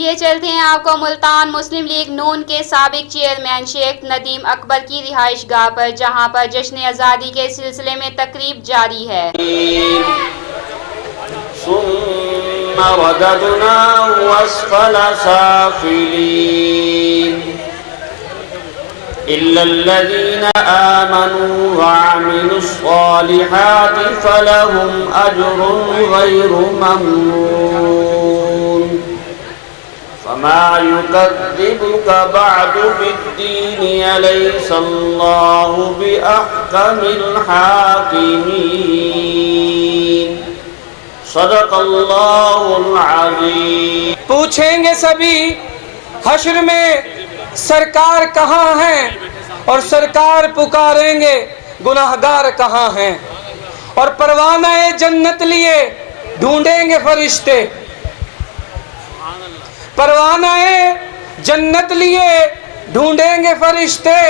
लिए चलते हैं आपको मुल्तान मुस्लिम लीग नून के साबिक चेयरमैन शेख नदीम अकबर की रिहाइश गाह पर, जहां पर जश्न आज़ादी के सिलसिले में तकरीब जारी है। इल्लल्लज़ीना आमनू व अमिलुस्सालिहाति फलहुम अज्रुन गैरु ममनून फमा युकज़्ज़िबुका बअदु बिद्दीन अलैहिस्सलाहु बिअहकमिल हाकिमीन। सदक़ल्लाहुल अज़ीम। पूछेंगे सभी हश्र में सरकार कहाँ है, और सरकार पुकारेंगे गुनाहगार कहाँ हैं। और परवाना जन्नत लिए ढूंढेंगे फरिश्ते, परवाना जन्नत लिए ढूंढेंगे फरिश्ते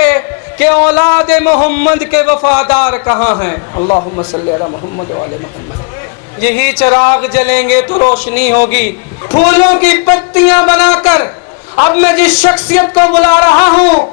के औलाद मोहम्मद के वफादार कहाँ हैं। अल्लाहुम्मा सल्ली अला मोहम्मद व आले मोहम्मद। यही चिराग जलेंगे तो रोशनी होगी। फूलों की पत्तियां बनाकर अब मैं जिस शख्सियत को बुला रहा हूं,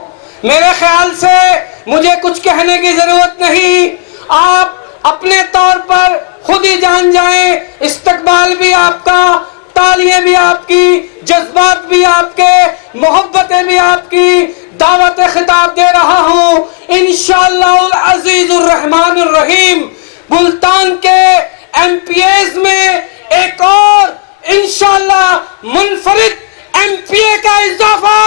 मेरे ख्याल से मुझे कुछ कहने की जरूरत नहीं, आप अपने तौर पर खुद ही जान जाएं। इस्तकबाल भी आपका, तालियां भी आपकी, जज्बात भी आपके, मोहब्बतें भी आपकी। दावत खिताब दे रहा हूं इंशाअल्लाह अज़ीज़ुर रहमानुर रहीम। मुल्तान के MPAs में एक और इंशाअल्लाह मुनफरिद MPA का इजाफा,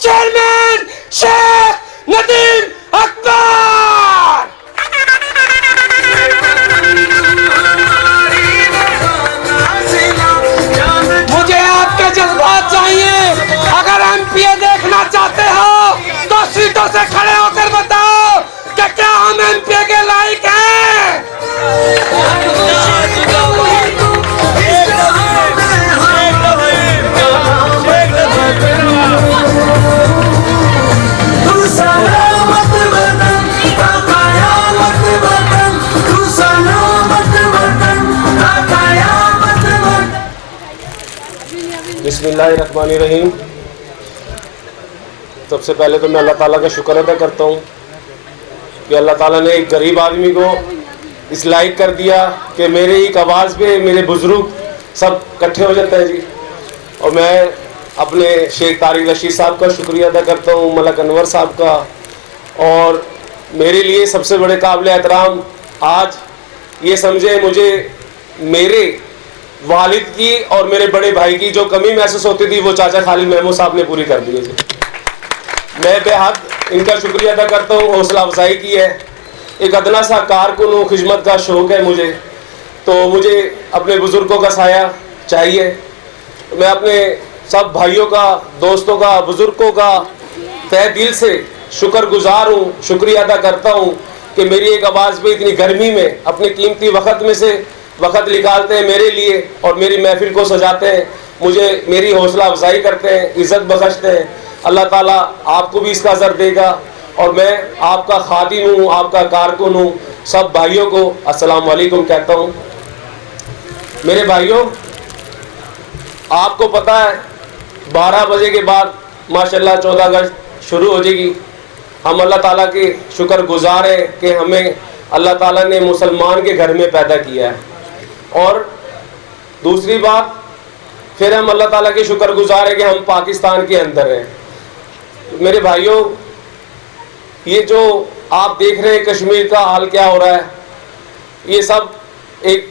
चेयरमैन शेख नदीम अकबर। मुझे आपके जज्बात चाहिए। अगर MPA देखना चाहते हो तो सीटों से खड़े होकर बताओ कि क्या हम MPA के लायक हैं। बिस्मिल्लाहिर्रहमानिर्रहीम। सबसे पहले तो मैं अल्लाह ताला का शुक्र अदा करता हूँ कि अल्लाह ताला ने एक गरीब आदमी को इस लायक कर दिया कि मेरे एक आवाज़ पे मेरे बुज़ुर्ग सब इकट्ठे हो जाते हैं जी। और मैं अपने शेख तारिक रशीद साहब का शुक्रिया अदा करता हूँ, मलक अनवर साहब का। और मेरे लिए सबसे बड़े काबिल एहतराम आज ये समझे, मुझे मेरे वालिद की और मेरे बड़े भाई की जो कमी महसूस होती थी वो चाचा खालिद महमूद साहब ने पूरी कर दी है जी। मैं बेहद इनका शुक्रिया अदा करता हूँ, हौसला अफजाई की है। एक अदना सा कारकुन हूँ, खिदमत का शौक़ है मुझे, तो मुझे अपने बुज़ुर्गों का साया चाहिए। मैं अपने सब भाइयों का, दोस्तों का, बुज़ुर्गों का तहे दिल से शुक्रगुजार हूँ, शुक्रिया अदा करता हूँ कि मेरी एक आवाज़ पे इतनी गर्मी में अपने कीमती वक़्त में से वक़्त निकालते हैं मेरे लिए और मेरी महफिल को सजाते हैं, मुझे मेरी हौसला अफजाई करते हैं, इज़्ज़त बख्शते हैं। अल्लाह ताला आपको भी इसका अज़र देगा। और मैं आपका खादिम हूँ, आपका कारकुन हूँ। सब भाइयों को अस्सलाम वालेकुम कहता हूँ। मेरे भाइयों, आपको पता है 12 बजे के बाद माशाल्लाह 14 अगस्त शुरू हो जाएगी। हम अल्लाह ताला के शुक्रगुजार हैं कि हमें अल्लाह ताला ने मुसलमान के घर में पैदा किया है। और दूसरी बात, फिर हम अल्लाह ताला के शुक्रगुजार हैं कि हम पाकिस्तान के अंदर हैं। मेरे भाइयों, ये जो आप देख रहे हैं कश्मीर का हाल क्या हो रहा है, ये सब एक,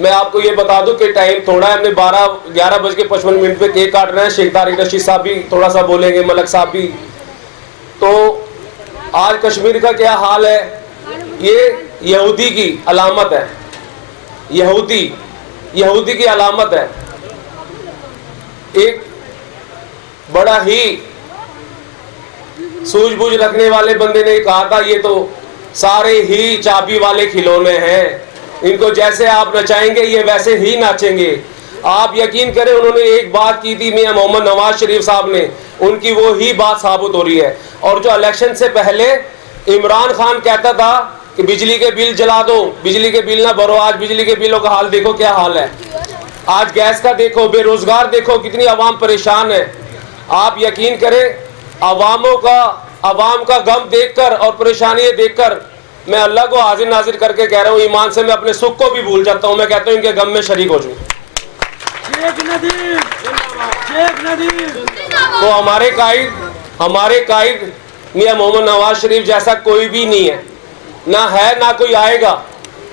मैं आपको ये बता दूं कि टाइम थोड़ा है, हमने 11:55 पे केक काट रहे हैं। शेख तारिक रशीद साहब भी थोड़ा सा बोलेंगे, मलक साहब भी। तो आज कश्मीर का क्या हाल है, ये यहूदी की अलामत है, यहूदी की अलामत है। एक बड़ा ही सूझबूझ रखने वाले बंदे ने कहा था, ये तो सारे ही चाबी वाले खिलौने हैं, इनको जैसे आप नचाएंगे ये वैसे ही नाचेंगे। आप यकीन करें, उन्होंने एक बात की थी मियां मोहम्मद नवाज शरीफ साहब ने, उनकी वो ही बात साबित हो रही है। और जो इलेक्शन से पहले इमरान खान कहता था कि बिजली के बिल जला दो, बिजली के बिल ना भरो, आज बिजली के बिलों का हाल देखो क्या हाल है। आज गैस का देखो, बेरोजगार देखो, कितनी आवाम परेशान है। आप यकीन करें, आवाम का गम देखकर और परेशानी देखकर मैं अल्लाह को हाजिर नाजिर करके कह रहा हूँ, ईमान से मैं अपने सुख को भी भूल जाता हूँ। मैं कहता हूँ इनके गम में शरीक हो जाऊँ। तो हमारे कायद मियां मोहम्मद नवाज शरीफ जैसा कोई भी नहीं है, ना कोई आएगा।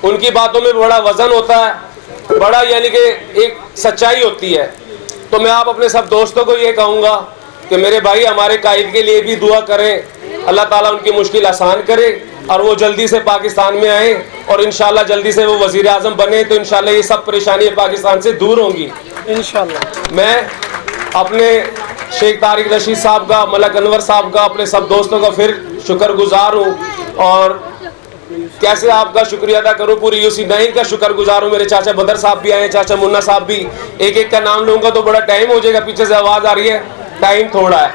उनकी बातों में बड़ा वजन होता है, बड़ा यानी कि एक सच्चाई होती है। तो मैं आप अपने सब दोस्तों को ये कहूँगा कि मेरे भाई हमारे कायद के लिए भी दुआ करें, अल्लाह ताला उनकी मुश्किल आसान करे और वो जल्दी से पाकिस्तान में आए और इंशाल्लाह जल्दी से वो वज़ीर आज़म बने, तो इंशाल्लाह ये सब परेशानियाँ पाकिस्तान से दूर होंगी इंशाल्लाह। मैं अपने शेख तारिक रशीद साहब का, मलक अनवर साहब का, अपने सब दोस्तों का फिर शुक्रगुजार हूँ। और कैसे आपका शुक्रिया अदा करूँ, पूरी यूसी9 का शुक्रगुजार हूँ। मेरे चाचा बदर साहब भी आए, चाचा मुन्ना साहब भी, एक एक का नाम लूँगा तो बड़ा टाइम हो जाएगा। पीछे से आवाज़ आ रही है, टाइम थोड़ा है।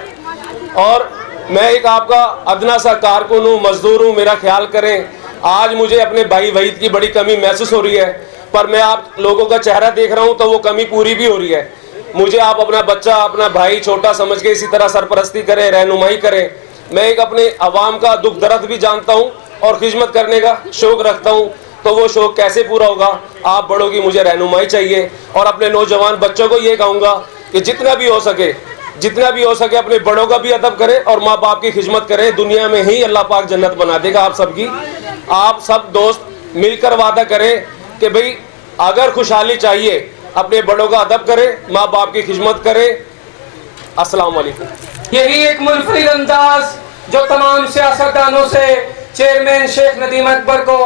और मैं एक आपका अदना सा कारकुन हूँ, मजदूर हूँ, मेरा ख्याल करें। आज मुझे अपने भाई वहीद की बड़ी कमी महसूस हो रही है, पर मैं आप लोगों का चेहरा देख रहा हूँ तो वो कमी पूरी भी हो रही है। मुझे आप अपना बच्चा, अपना भाई छोटा समझ के इसी तरह सरपरस्ती करें, रहनुमाई करें। मैं एक अपने अवाम का दुख दर्द भी जानता हूँ और खिदमत करने का शौक़ रखता हूँ। तो वो शौक़ कैसे पूरा होगा, आप बड़ों की मुझे रहनुमाई चाहिए। और अपने नौजवान बच्चों को ये कहूँगा कि जितना भी हो सके अपने बड़ों का भी अदब करें और माँ बाप की खिदमत करें। दुनिया में ही अल्लाह पाक जन्नत बना देगा आप सबकी। आप सब दोस्त मिलकर वादा करें कि भाई अगर खुशहाली चाहिए, अपने बड़ों का अदब करें, माँ बाप की खिदमत करें। अस्सलाम वालेकुम। यही एक मुनफरिद अंदाज जो तमाम सियासतदानों से चेयरमैन शेख नदीम अकबर को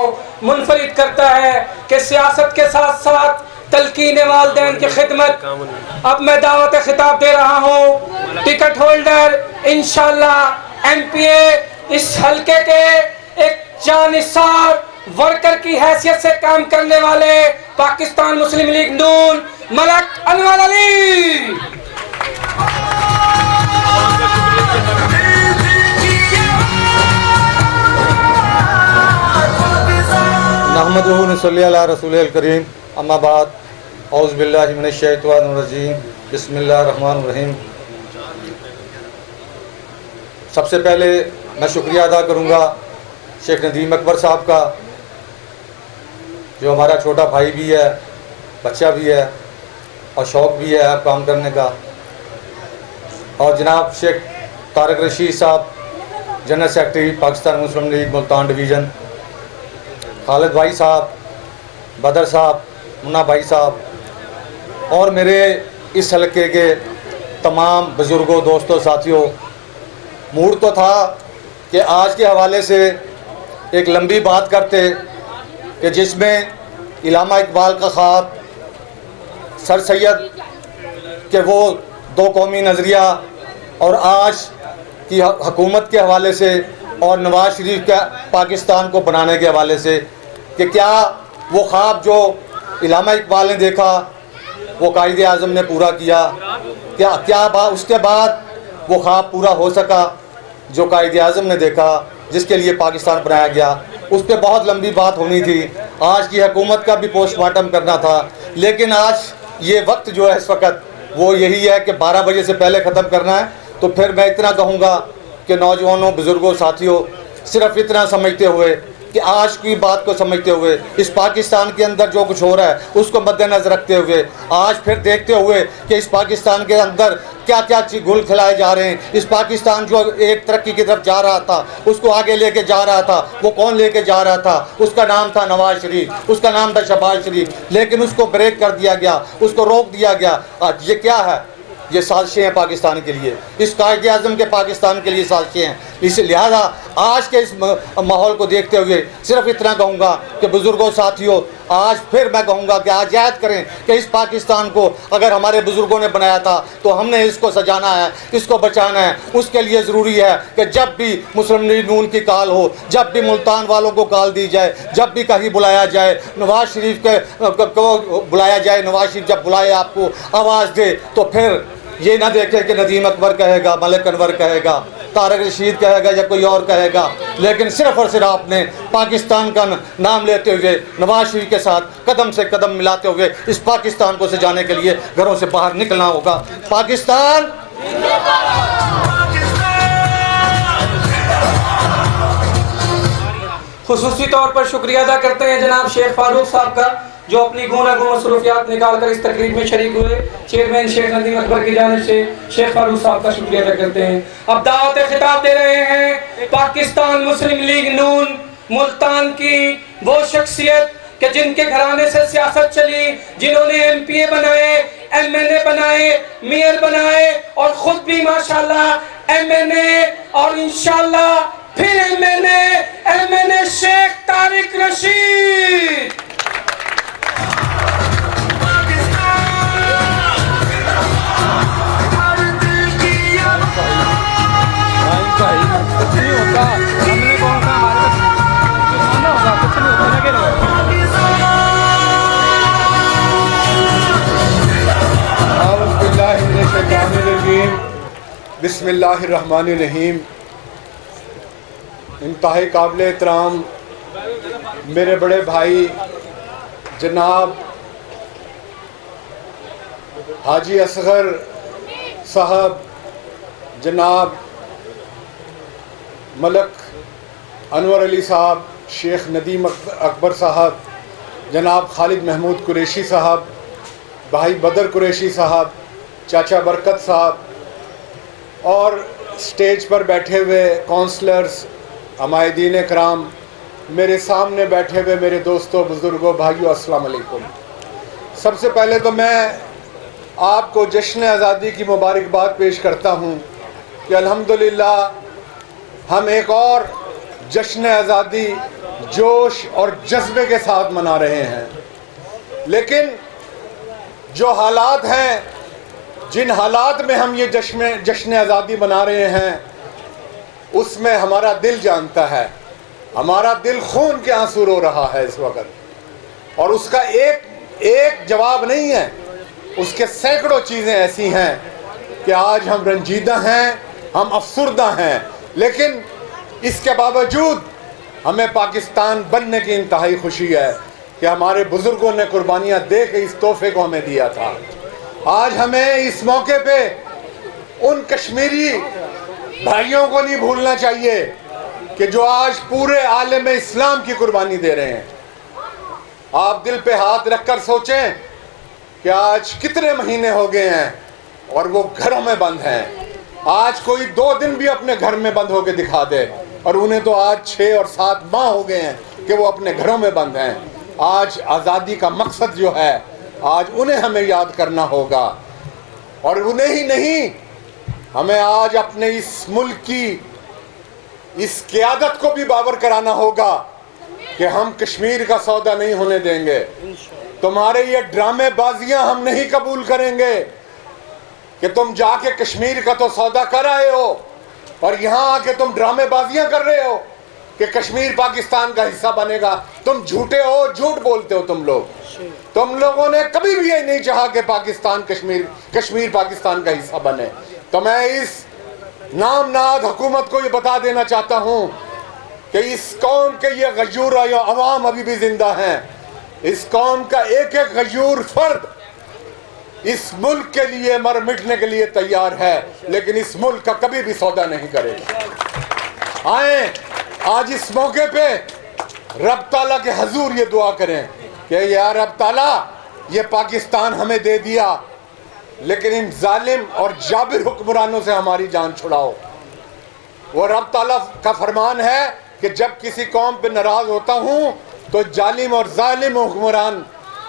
मुनफरिद करता है कि सियासत के साथ साथ तलकीन वालिदैन की खिदमत। अब मैं दावत खिताब दे रहा हूँ टिकट होल्डर, इंशाल्लाह MPA इस हल्के के एक जानिसार वर्कर की हैसियत से काम करने वाले पाकिस्तान मुस्लिम लीग नून मलक अनवर अली। नहमदुहु व नसल्ली अला रसूलिल करीम, अम्मा बाद, औज़ु बिल्लाहि मिनश शैतानिर रजीम, बिस्मिल्लाहिर रहमानिर रहीम। सबसे पहले मैं शुक्रिया अदा करूँगा शेख नदीम अकबर साहब का, जो हमारा छोटा भाई भी है, बच्चा भी है और शौक़ भी है काम करने का। और जनाब शेख तारिक रशीद साहब, जनरल सेक्रेटरी पाकिस्तान मुस्लिम लीग मुल्तान डिवीज़न, खालिद भाई साहब, बदर साहब, मुन्ना भाई साहब और मेरे इस हल्के के तमाम बुज़ुर्गों, दोस्तों, साथियों। मूड तो था कि आज के हवाले से एक लंबी बात करते कि जिसमें इलामा इकबाल का ख्वाब, सर सैयद के वो दो कौमी नज़रिया और आज की हुकूमत के हवाले से और नवाज़ शरीफ का पाकिस्तान को बनाने के हवाले से कि क्या वो ख्वाब जो इलामा इकबाल ने देखा वो कायदे आज़म ने पूरा किया, क्या उसके बाद वो ख्वाब पूरा हो सका जो कायदे आज़म ने देखा, जिसके लिए पाकिस्तान बनाया गया। उस पर बहुत लंबी बात होनी थी, आज की हुकूमत का भी पोस्टमार्टम करना था। लेकिन आज ये वक्त जो है इस वक्त वो यही है कि 12 बजे से पहले ख़त्म करना है। तो फिर मैं इतना कहूँगा कि नौजवानों, बुज़ुर्गों, साथियों, सिर्फ इतना समझते हुए कि आज की बात को समझते हुए, इस पाकिस्तान के अंदर जो कुछ हो रहा है उसको मद्देनज़र रखते हुए, आज फिर देखते हुए कि इस पाकिस्तान के अंदर क्या क्या गुल खिलाए जा रहे हैं। इस पाकिस्तान जो एक तरक्की की तरफ जा रहा था, उसको आगे लेके जा रहा था, वो कौन लेके जा रहा था? उसका नाम था नवाज शरीफ, उसका नाम था शहबाज शरीफ। लेकिन उसको ब्रेक कर दिया गया, उसको रोक दिया गया। आज ये क्या है? ये साजिशें हैं पाकिस्तान के लिए, इस कायदे आज़म के पाकिस्तान के लिए साजिशें हैं। इस लिहाजा आज के इस माहौल को देखते हुए सिर्फ इतना कहूँगा कि बुज़ुर्गों, साथियों, आज फिर मैं कहूँगा कि आज याद करें कि इस पाकिस्तान को अगर हमारे बुज़ुर्गों ने बनाया था तो हमने इसको सजाना है, इसको बचाना है। उसके लिए ज़रूरी है कि जब भी मुस्लिम लीग नून की कॉल हो, जब भी मुल्तान वालों को कॉल दी जाए, जब भी कहीं बुलाया जाए, नवाज शरीफ को बुलाया जाए, नवाज शरीफ जब बुलाए आपको आवाज़ दे, तो फिर ये ना देखें कि नदीम अकबर कहेगा, मलिक अनवर कहेगा, तारक रशीद कहेगा या कोई और कहेगा, लेकिन सिर्फ और सिर्फ आपने पाकिस्तान का नाम लेते हुए नवाज शरीफ के साथ कदम से कदम मिलाते हुए इस पाकिस्तान को सजाने के लिए घरों से बाहर निकलना होगा। पाकिस्तान खुसूसी तौर पर शुक्रिया अदा करते हैं जनाब शेख फारूक साहब का, जो अपनी गूनागून मसरूफियात निकाल कर इस तकरीब में शरीक हुए। चेयरमैन शेख नदीम अकबर की जानिब से शेख फारूक साहब का शुक्रिया अदा करते हैं। अब दावत खिताब दे रहे हैं पाकिस्तान मुस्लिम लीग नून मुल्तान की वो शख्सियत कि जिनके घराने से सियासत चली, जिन्होंने MPA बनाए, MNA बनाए, मेयर बनाए और खुद भी माशाल्लाह MNA और इंशाल्लाह फिर MNA शेख तारिक रशीद। बिस्मिल्लाहिर्रहमानिर्रहीम। इंतहाई काबिल एहतराम मेरे बड़े भाई जनाब हाजी असगर साहब, जनाब मलक अनवर अली साहब, शेख नदीम अकबर साहब, जनाब खालिद महमूद कुरैशी साहब, भाई बदर कुरैशी साहब, चाचा बरकत साहब और स्टेज पर बैठे हुए काउंसलर्स, अमायदीन कराम, मेरे सामने बैठे हुए मेरे दोस्तों, बुज़ुर्गों, भाइयों, अस्सलाम वालेकुम। सबसे पहले तो मैं आपको जश्न आज़ादी की मुबारकबाद पेश करता हूँ कि अल्हम्दुलिल्लाह हम एक और जश्न आज़ादी जोश और जज्बे के साथ मना रहे हैं। लेकिन जो हालात हैं, जिन हालात में हम ये जश्न आज़ादी मना रहे हैं, उसमें हमारा दिल जानता है, हमारा दिल खून के आंसू रो रहा है इस वक्त, और उसका एक जवाब नहीं है, उसके सैकड़ों चीज़ें ऐसी हैं कि आज हम रंजीदा हैं, हम अफसुर्दा हैं, लेकिन इसके बावजूद हमें पाकिस्तान बनने की इंतहाई खुशी है कि हमारे बुज़ुर्गों ने कुर्बानियाँ दे के इस तोहफे को हमें दिया था। आज हमें इस मौके पे उन कश्मीरी भाइयों को नहीं भूलना चाहिए कि जो आज पूरे आलम इस्लाम की कुर्बानी दे रहे हैं। आप दिल पे हाथ रखकर सोचें कि आज कितने महीने हो गए हैं और वो घरों में बंद हैं। आज कोई 2 दिन भी अपने घर में बंद होकर दिखा दे, और उन्हें तो आज 6 और 7 माह हो गए हैं कि वो अपने घरों में बंद हैं। आज आज़ादी का मकसद जो है, आज उन्हें हमें याद करना होगा, और उन्हें ही नहीं, हमें आज अपने इस मुल्क की इस क़यादत को भी बावर कराना होगा कि हम कश्मीर का सौदा नहीं होने देंगे। तुम्हारे ये ड्रामेबाजियां हम नहीं कबूल करेंगे कि तुम जाके कश्मीर का तो सौदा कर आए हो और यहाँ आके तुम ड्रामेबाजियां कर रहे हो कि कश्मीर पाकिस्तान का हिस्सा बनेगा। तुम झूठे हो, झूठ बोलते हो तुम लोग। तुम लोगों ने कभी भी ये नहीं चाहा कि पाकिस्तान कश्मीर पाकिस्तान का हिस्सा बने। तो मैं इस नामनाद हुकूमत को ये बता देना चाहता हूँ कि इस कौम के ये गयूर अवाम अभी भी जिंदा हैं। इस कौम का एक एक गयूर फर्द इस मुल्क के लिए मर मिटने के लिए तैयार है, लेकिन इस मुल्क का कभी भी सौदा नहीं करेगा। आए आज इस मौके पे रब ताला के हजूर ये दुआ करें कि या रब ताला, ये पाकिस्तान हमें दे दिया, लेकिन इन जालिम और जाबिर हुक्मरानों से हमारी जान छुड़ाओ। वो रब ताला का फरमान है कि जब किसी कौम पे नाराज होता हूँ तो जालिम और जालिम हुक्मरान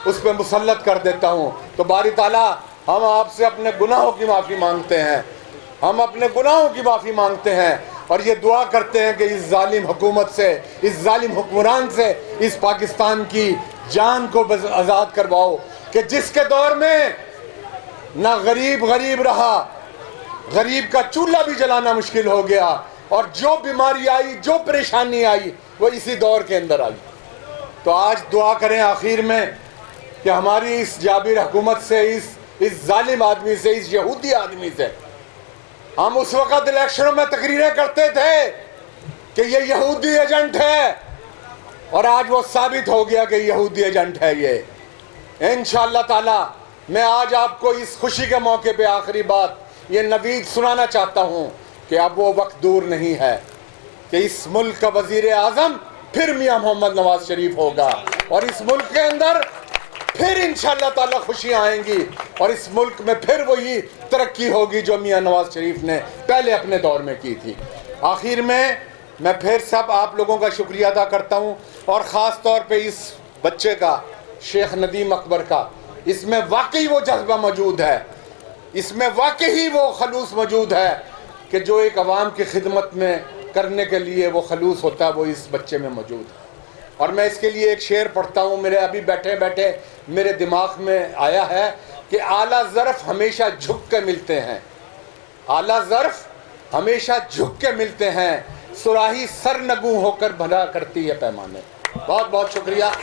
उस पर मुसल्लत कर देता हूँ। तो बारी ताला, हम आपसे अपने गुनाहों की माफ़ी मांगते हैं, हम अपने गुनाहों की माफ़ी मांगते हैं, और ये दुआ करते हैं कि इस जालिम हुकूमत से, इस जालिम हुक्मरान से इस पाकिस्तान की जान को आज़ाद करवाओ कि जिसके दौर में ना गरीब रहा, गरीब का चूल्हा भी जलाना मुश्किल हो गया, और जो बीमारी आई, जो परेशानी आई, वो इसी दौर के अंदर आई। तो आज दुआ करें आखिर में कि हमारी इस जाबिर हुकूमत से, इस जालिम आदमी से, इस यहूदी आदमी से हम उस वक़्त इलेक्शनों में तकरीरें करते थे कि ये यहूदी एजेंट है, और आज वो साबित हो गया कि यहूदी एजेंट है ये। इंशाअल्लाह ताला मैं आज आपको इस खुशी के मौके पे आखिरी बात ये नवीद सुनाना चाहता हूँ कि अब वो वक्त दूर नहीं है कि इस मुल्क का वज़ीर आज़म फिर मियाँ मोहम्मद नवाज शरीफ होगा, और इस मुल्क के अंदर फिर इंशाअल्लाह ताला खुशियाँ आएंगी, और इस मुल्क में फिर वही तरक्की होगी जो मियाँ नवाज शरीफ ने पहले अपने दौर में की थी। आखिर में मैं फिर सब आप लोगों का शुक्रिया अदा करता हूँ, और ख़ास तौर पे इस बच्चे का, शेख नदीम अकबर का, इसमें वाकई वो जज्बा मौजूद है, इसमें वाकई वो खलूस मौजूद है कि जो एक अवाम की खिदमत में करने के लिए वो खलूस होता है, वो इस बच्चे में मौजूद है। और मैं इसके लिए एक शेर पढ़ता हूँ, मेरे अभी बैठे बैठे मेरे दिमाग में आया है कि आला ज़र्फ़ हमेशा झुक के मिलते हैं, आला ज़र्फ़ हमेशा झुक के मिलते हैं, सुराही सरनगू होकर भला करती है पैमाने। बहुत बहुत शुक्रिया।